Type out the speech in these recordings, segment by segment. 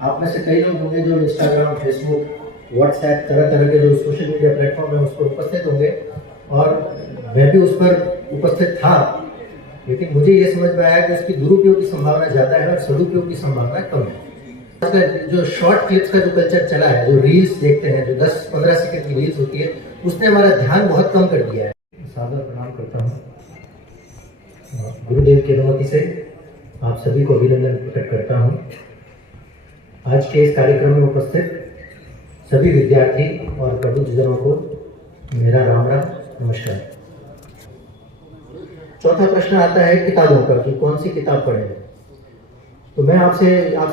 आप में से कई लोग होंगे जो इंस्टाग्राम, फेसबुक, व्हाट्सएप, तरह तरह के जो सोशल मीडिया प्लेटफॉर्म है उस पर उपस्थित होंगे और मैं भी उस पर उपस्थित था, लेकिन मुझे ये समझ में आया कि उसकी दुरुपयोग की संभावना ज़्यादा है और सदुपयोग की संभावना कम है। आजकल जो शॉर्ट क्लिप्स का जो कल्चर चला है, जो रील्स देखते हैं, जो 10-15 सेकंड की रील्स होती है, उसने हमारा ध्यान बहुत कम कर दिया है। सादर प्रणाम करता हूँ। गुरुदेव की अनुमति से आप सभी को अभिनंदन प्रकट करता हूँ। आज के इस कार्यक्रम में उपस्थित सभी विद्यार्थी और प्रबुद्धजनों को मेरा राम राम, नमस्कार। चौथा प्रश्न आता है किताबों का, कि कौन सी किताब पढ़ें। तो मैं आप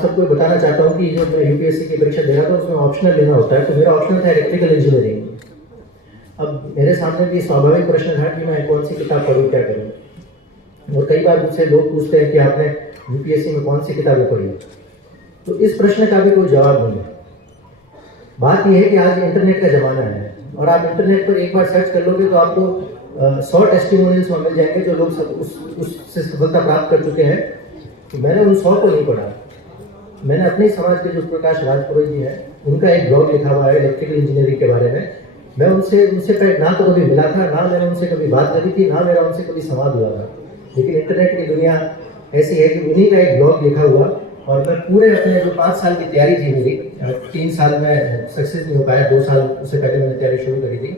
सबको बताना चाहता हूँ कि जो मैं यूपीएससी की परीक्षा दे रहा था उसमें ऑप्शनल लेना होता है, तो मेरा ऑप्शनल था इलेक्ट्रिकल इंजीनियरिंग। अब मेरे सामने भी स्वाभाविक प्रश्न था कि मैं कौन सी किताब पढ़ूँ, क्या करूँ। और कई बार मुझसे लोग पूछते हैं कि आपने यूपीएससी में कौन सी किताबें पढ़ी, तो इस प्रश्न का भी कोई जवाब नहीं है। बात यह है कि आज इंटरनेट का ज़माना है और आप इंटरनेट पर एक बार सर्च कर लोगे तो आपको 100 टेस्टिमोनियल्स मिल जाएंगे जो लोग उससे सफलता प्राप्त कर चुके हैं। तो मैंने उन 100 को नहीं पढ़ा। मैंने अपने समाज के जो प्रकाश राजपुरोहित जी हैं, उनका एक ब्लॉग लिखा हुआ है इलेक्ट्रिकल इंजीनियरिंग के बारे में। मैं उनसे ना तो कभी मिला था, ना मैंने उनसे कभी बात करी थी, ना मेरा उनसे कभी संवाद हुआ था। लेकिन इंटरनेट की दुनिया ऐसी है कि उन्हीं का एक ब्लॉग लिखा हुआ, और मैं पूरे अपने जो 5 साल की तैयारी थी मेरी, 3 साल में सक्सेस नहीं हो पाया, 2 साल उससे पहले मैंने तैयारी शुरू करी थी,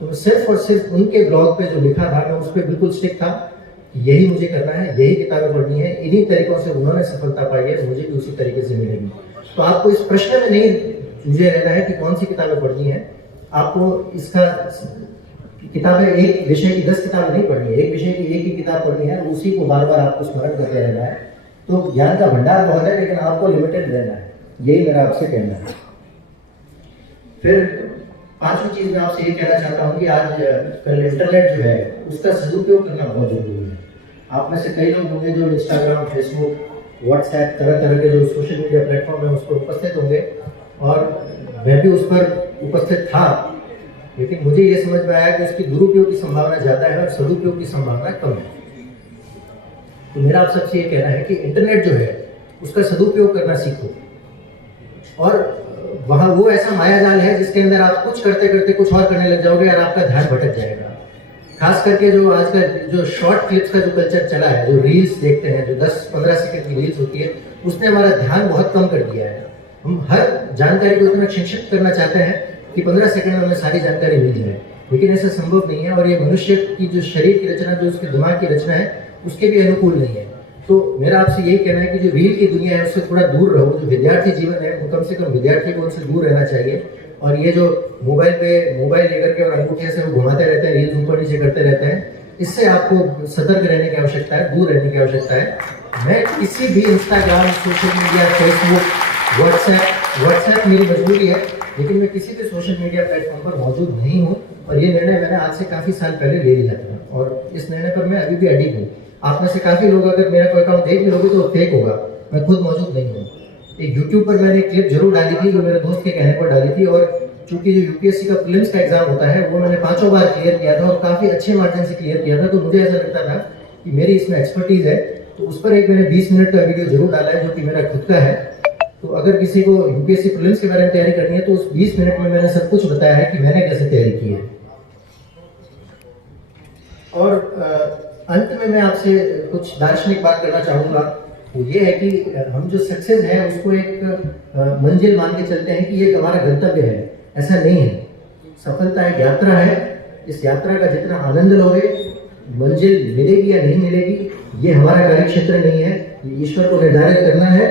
तो सिर्फ और सिर्फ उनके ब्लॉग पे जो लिखा था मैं उस पर बिल्कुल स्टिक था। यही मुझे करना है, यही किताबें पढ़नी है, इन्हीं तरीकों से उन्होंने सफलता पाई है, मुझे भी उसी तरीके से मिलेगी। तो आपको इस प्रश्न में नहीं जूझे रहना है कि कौन सी किताबें पढ़नी है। आपको इसका किताबें, एक विषय की 10 किताबें नहीं पढ़नी है, एक विषय की एक ही किताब पढ़नी है, उसी को बार बार आपको स्मरण करते रहना है। तो ज्ञान का भंडार बहुत है, लेकिन आपको लिमिटेड रहना है, यही मेरा आपसे कहना है। फिर 5वीं चीज मैं आपसे ये कहना चाहता हूँ कि आज कल इंटरनेट जो है उसका सदुपयोग करना बहुत जरूरी है। आप में से कई लोग होंगे जो इंस्टाग्राम, फेसबुक, व्हाट्सएप, तरह तरह के जो सोशल मीडिया प्लेटफॉर्म है उस पर उपस्थित होंगे और मैं भी उस पर उपस्थित था, लेकिन मुझे ये समझ में आया कि उसकी दुरुपयोग की संभावना ज़्यादा है और सदुपयोग की संभावना कम है। तो मेरा आप सबसे ये कहना है कि इंटरनेट जो है उसका सदुपयोग करना सीखो। और वहाँ वो ऐसा मायाजाल है जिसके अंदर आप कुछ करते करते कुछ और करने लग जाओगे और आपका ध्यान भटक जाएगा। खास करके जो आजकल जो शॉर्ट क्लिप्स का जो कल्चर चला है, जो रील्स देखते हैं, जो 10-15 सेकंड की रील्स होती है, उसने हमारा ध्यान बहुत कम कर दिया है। हम हर जानकारी को इतना संक्षिप्त करना चाहते हैं कि 15 सेकंड में हमें सारी जानकारी मिल जाए, लेकिन ऐसा संभव नहीं है। और ये मनुष्य की जो शरीर की रचना, जो उसके दिमाग की रचना है, उसके भी अनुकूल नहीं है। तो मेरा आपसे यही कहना है कि जो रील की दुनिया है उससे थोड़ा दूर रहो। जो विद्यार्थी जीवन है वो कम से कम विद्यार्थी को उनसे दूर रहना चाहिए। और ये जो मोबाइल लेकर के और अंगूठे से वो घुमाते रहते हैं, रील्स ऊपर नीचे करते रहते हैं, इससे आपको सतर्क रहने की आवश्यकता है, दूर रहने की आवश्यकता है। मैं किसी भी Instagram, social media, Facebook, WhatsApp मेरी मजबूरी है, लेकिन मैं किसी भी सोशल मीडिया प्लेटफॉर्म पर मौजूद नहीं हूँ। और ये निर्णय मैंने आज से काफ़ी साल पहले ले लिया था और इस निर्णय पर मैं अभी भी अडिग हूँ। आप में से काफ़ी लोग अगर मेरा कोई अकाउंट देख भी लोगे तो फेक होगा, मैं खुद मौजूद नहीं हूँ। एक यूट्यूब पर मैंने क्लिप जरूर डाली थी, जो मेरे दोस्त के कहने पर डाली थी, और चूंकि जो यूपीएससी का प्रीलिम्स का एग्जाम होता है वो मैंने 5 बार क्लियर किया था और काफ़ी अच्छे मार्जिन से क्लियर किया था। तो मुझे ऐसा लगता था कि मेरी इसमें एक्सपर्टीज है, तो उस पर एक मैंने 20 मिनट का वीडियो जरूर डाला है जो कि मेरा खुद का है। तो अगर किसी को यूपीएससी प्रीलिम्स के बारे में तैयारी करनी है तो उस 20 मिनट में मैंने सब कुछ बताया है कि मैंने कैसे तैयारी की है। और अंत में मैं आपसे कुछ दार्शनिक बात करना चाहूँगा, वो ये है कि हम जो सक्सेस है उसको एक मंजिल मान के चलते हैं कि ये हमारा गंतव्य है। ऐसा नहीं है। सफलता एक यात्रा है। इस यात्रा का जितना आनंद लोगे, मंजिल मिलेगी या नहीं मिलेगी ये हमारा कार्य क्षेत्र नहीं है, ये ईश्वर को निर्धारित करना है।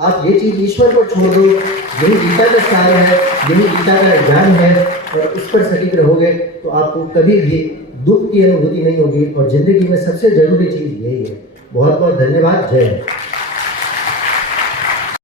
आप ये चीज़ ईश्वर को छोड़ दो, यही गीता का सार है, यही गीता का ज्ञान है, और उस पर सटीक रहोगे तो आपको कभी भी दुख की अनुभूति नहीं होगी। और जिंदगी में सबसे जरूरी चीज़ यही है। बहुत बहुत धन्यवाद। जय हिंद।